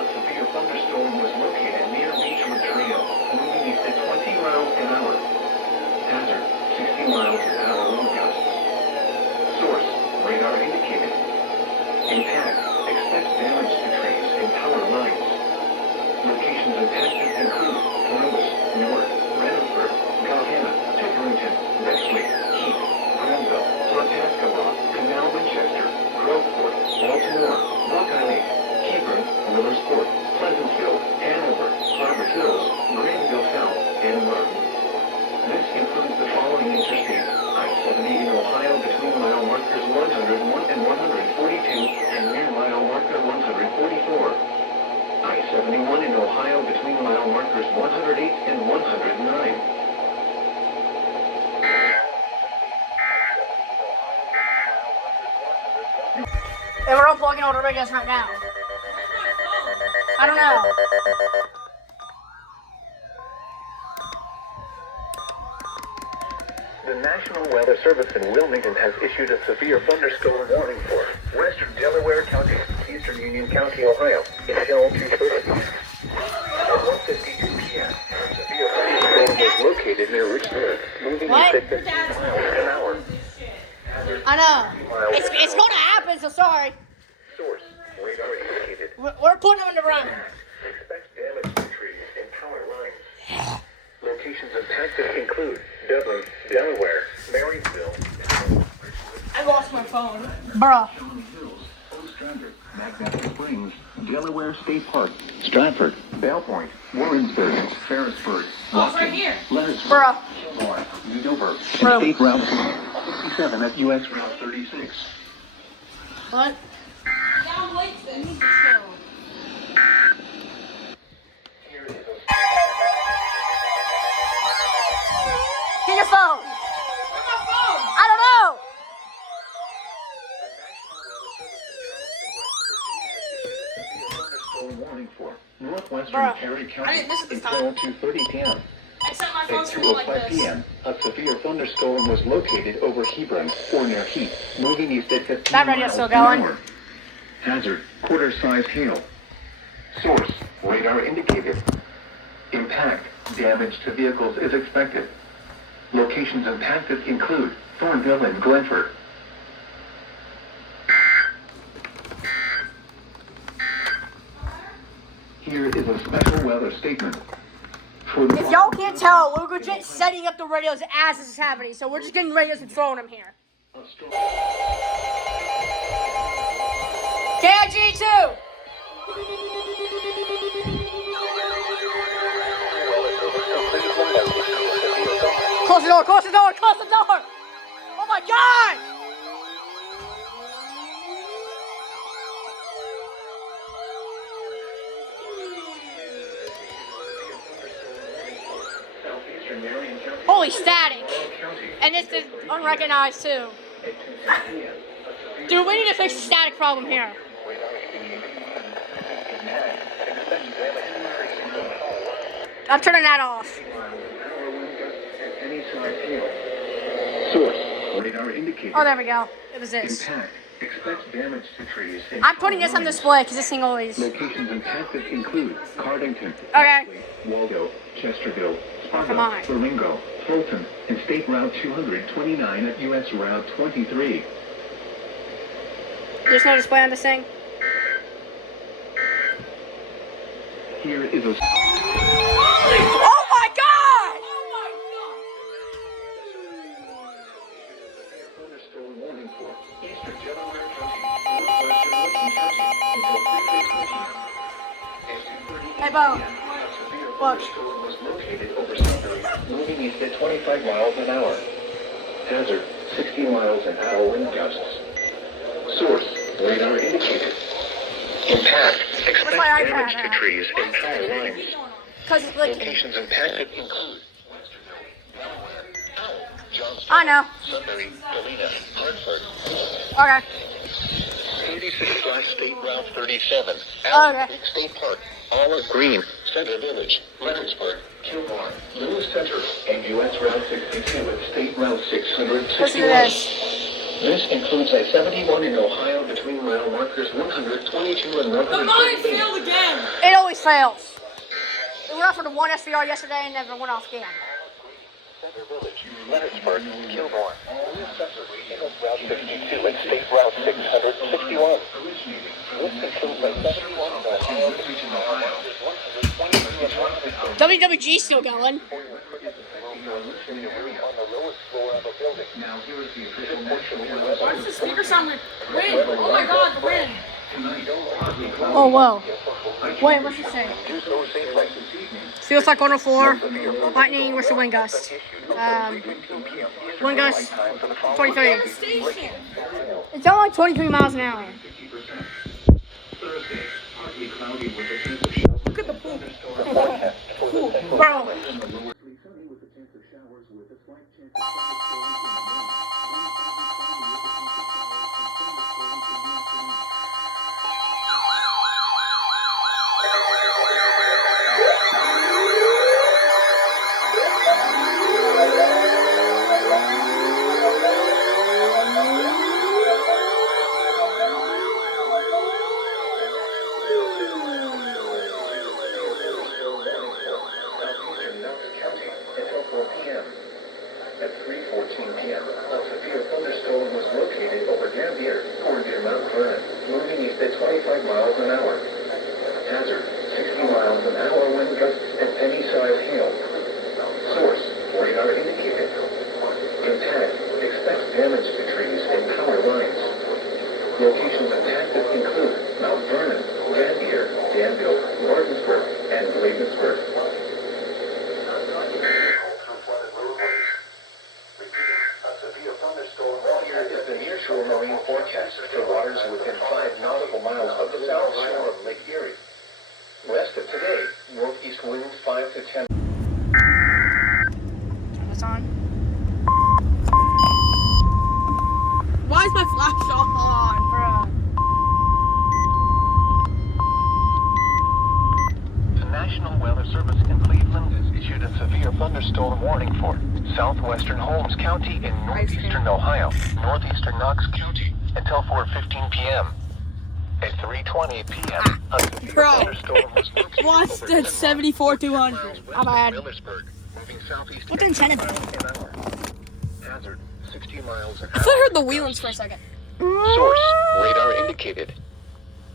A severe thunderstorm was located near Beechwood Trail, moving east at 20 miles an hour. Hazard, 60 miles an hour wind gusts. Source, radar indicated. Impact, expect damage to trees and power lines. Locations impacted include Columbus, Newark, Reynoldsburg, Gahanna, Pickerington, Bexley, Heath, Granville, Pawtascowa, Canal Winchester, Groveport, Baltimore, Buckeye Lake, Hebron, Willersport, Pleasantville, Hanover, Harvard Hills, Greenville South, and Martin. This includes the following interstates: I-70 in Ohio between mile markers 101 and 142, and near mile marker 144. I-71 in Ohio between mile markers 108 and 109. And we're unplugging all the radios right now. I don't know. The National Weather Service in Wilmington has issued a severe thunderstorm warning for western Delaware County, eastern Union County, Ohio, until 2:30. At 1:52 p.m., a severe thunderstorm was located near Richmond, moving What? at 50 miles an hour. I know. It's going to happen, so sorry. Source, radar indicated. We're putting them in the room. Expect damage to trees and power lines. Locations impacted include Dublin, Delaware, Marysville, I lost my phone. Bruh. Magnetic Springs, Delaware State Park, Stratford, Belle Point, Warrensburg, Ferrisburg, right here. Leonardsburg, Bruh. Newdover, and Bro. State Route 67 at US Route 36. What? Get your phone. I don't know. Warning for northwestern Bruh. Perry I County didn't miss it this until time. 2:30 p.m. Except my At phone's going like 2:05 this. p.m., a severe thunderstorm was located over Hebron or near Heath, moving east at 15 That radio's miles still an going. hour. Hazard, quarter-size hail. Source, radar indicated. Impact, damage to vehicles is expected. Locations impacted include Thornville and Glenford. Here is a special weather statement. For the If y'all can't tell, we're legit setting up the radios as this is happening, so we're just getting radios and throwing them here. KIG2! Close the door, close the door, close the door! Oh my god! Holy static! And this is unrecognized too. Dude, we need to fix the static problem here. I'm turning that off. Source, radar indicated. Oh, there we go. It was this. Impact, expect damage to trees. and I'm putting this on lines. display because this thing always... Locations impacted include Cardington, Okay. Waldo, Chesterville, Come Sparta, on. Flamingo, Fulton, and State Route 229 at US Route 23. There's no display on this thing. Here is a Oh my god! thunderstorm warning for eastern Delaware County, northwestern Licking County until 3:30 p.m. Hey, Bo. A severe Look. thunderstorm was located over Sudbury, moving east at 25 miles an hour. Hazard, 60 miles an hour wind gusts. Source, radar indicated. Impact, expect my damage iPad to at? trees and power lines. Because it's leaking. Locations impacted include Westerville, Delaware, Powell, Johnston, I know. Sudbury, Galena, Hartford. Okay. 36 State Route 37, Okay. Allen Creek State Park, Olive Green, Center Village, Leonardsburg, Kilgore, Lewis Center, and US Route 62 at State Route 661. Listen to this. This includes I-71 in Ohio between mile markers 122 and 138. The mine failed again. It always fails. It went off for the one SVR yesterday and never went off again. Center Village, Leonardsburg, Kilbourne, Route 52 and State Route 661. This includes I-71 in Ohio between mile markers 122 and 138. WWG still going. Why does the speaker sound like wind? Oh my god, the wind. Oh, whoa. Wait, what's it say? Feels like 104. Lightning, what's the wind gust? Wind gust 23. Station. It's only like 23 miles an hour. Look at the pool. Bro. At 3:14 p.m., a severe thunderstorm was located over Gambier, toward near Mount Vernon, moving east at 25 miles an hour. Hazard, 60 miles an hour wind gusts and penny-sized hail. Source, radar indicated. Impact, expects damage to trees and power lines. Locations impacted include Mount Vernon, Gambier, Danville, Martinsburg, and Bladensburg. Marine forecast for waters within 5 nautical miles of the south shore of Lake Erie. West of today, northeast winds 5 to 10. Turn this on. Why is my flash on? Bruh. The National Weather Service in Cleveland has issued a severe thunderstorm warning for southwestern Holmes County in northeastern Ohio, northeastern Knox County, until 4:15 p.m. At 3:20 p.m., a severe Bro. thunderstorm was located What's over that 74 200? How bad? Millersburg, moving southeast What's the incentive? an hour. Hazard, 60 miles an I hour. thought I heard the wheelings for a second. Source, radar indicated.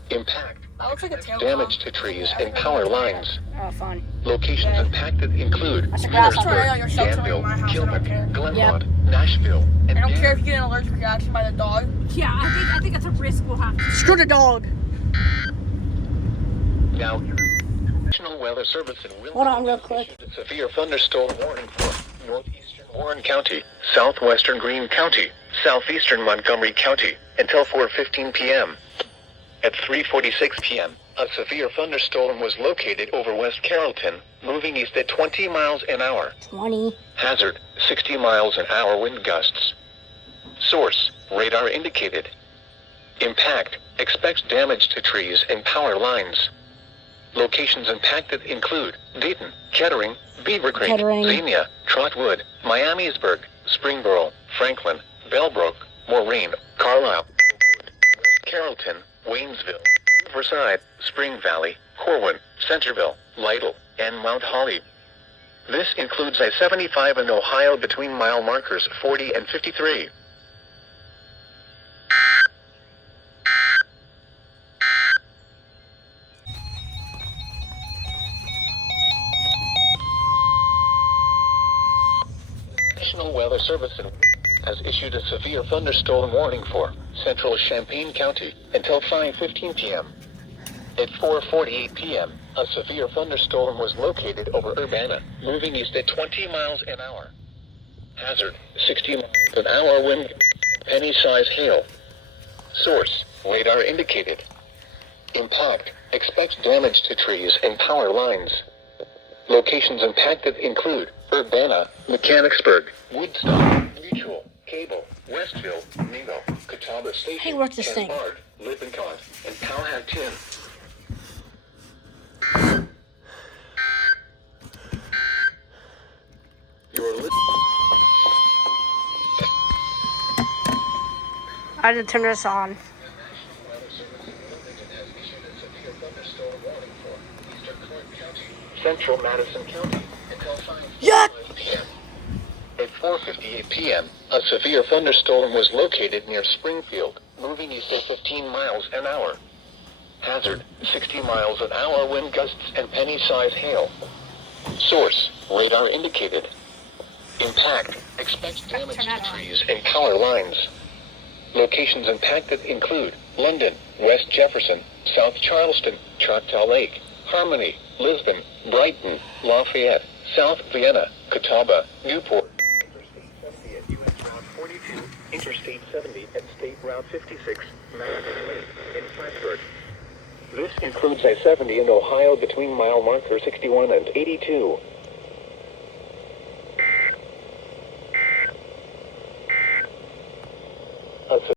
Impact, That looks like a tail. damage to trees and power lines. Oh, fun. Locations impacted include That's a grass tornado. You're sheltering Danville, my house. I don't care. Kilburn, Glenmont, Nashville, and I don't care if Dan. you get an allergic reaction by the dog. Yeah, I think that's a risk we'll have to. Screw the dog. Now, National Weather Service in Wilmington Hold on real quick. issued a severe thunderstorm warning for northeastern Warren County, southwestern Greene County, southeastern Montgomery County, until 4:15 p.m. At 3:46 p.m., a severe thunderstorm was located over West Carrollton, moving east at 20 miles an hour. 20. Hazard, 60 miles an hour wind gusts. Source, radar indicated. Impact, expects damage to trees and power lines. Locations impacted include Dayton, Kettering, Beaver Creek, Kettering. Xenia, Trotwood, Miamisburg, Springboro, Franklin, Bellbrook, Moraine, Carlisle, West Carrollton, Waynesville, Riverside, Spring Valley, Corwin, Centerville, Lytle, and Mount Holly. This includes I-75 in Ohio between mile markers 40 and 53. National Weather Service has issued a severe thunderstorm warning for central Champaign County until 5:15 p.m. At 4:48 p.m., a severe thunderstorm was located over Urbana, moving east at 20 miles an hour. Hazard, 60 miles an hour wind, penny-sized hail. Source, radar indicated. Impact, expects damage to trees and power lines. Locations impacted include Urbana, Mechanicsburg, Woodstock, Mutual, Cable, Westville, Mingo, Catawba Station, Hey, what's this thing? Bard, Lippincott, and Powhatan. You're I had to turn this on. Central Madison County. Yeah. At 4:58 p.m., a severe thunderstorm was located near Springfield, moving east at 15 miles an hour. Hazard, 60 miles an hour wind gusts and penny-size hail. Source, radar indicated. Impact, expect damage to trees and power lines. Locations impacted include London, West Jefferson, South Charleston, Choctaw Lake, Harmony, Lisbon, Brighton, Lafayette, South Vienna, Catawba, Newport. Interstate 70 at US Route 42, Interstate 70 at State Route 56, Madison Lake, in Plattsburgh. This includes I-70 in Ohio between mile marker 61 and 82.